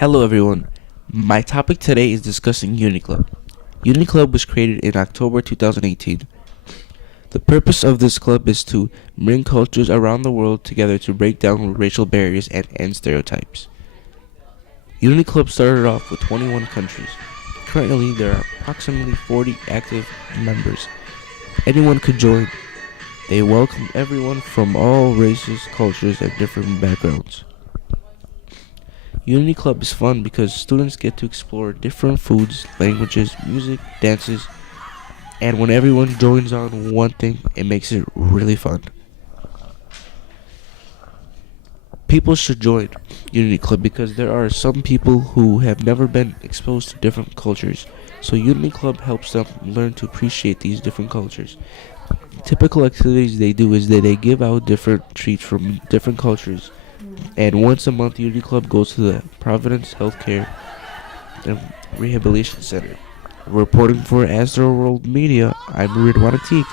Hello everyone. My topic today is discussing UniClub. UniClub was created in October 2018. The purpose of this club is to bring cultures around the world together to break down racial barriers and end stereotypes. UniClub started off with 21 countries. Currently, there are approximately 40 active members. Anyone could join. They welcome everyone from all races, cultures, and different backgrounds. Unity Club is fun because students get to explore different foods, languages, music, dances, and when everyone joins on one thing, it makes it really fun. People should join Unity Club because there are some people who have never been exposed to different cultures. So Unity Club helps them learn to appreciate these different cultures. Typical activities they do is that they give out different treats from different cultures. And once a month, Unity Club goes to the Providence Healthcare and Rehabilitation Center. Reporting for Astro World Media, I'm Ridwan Atiq.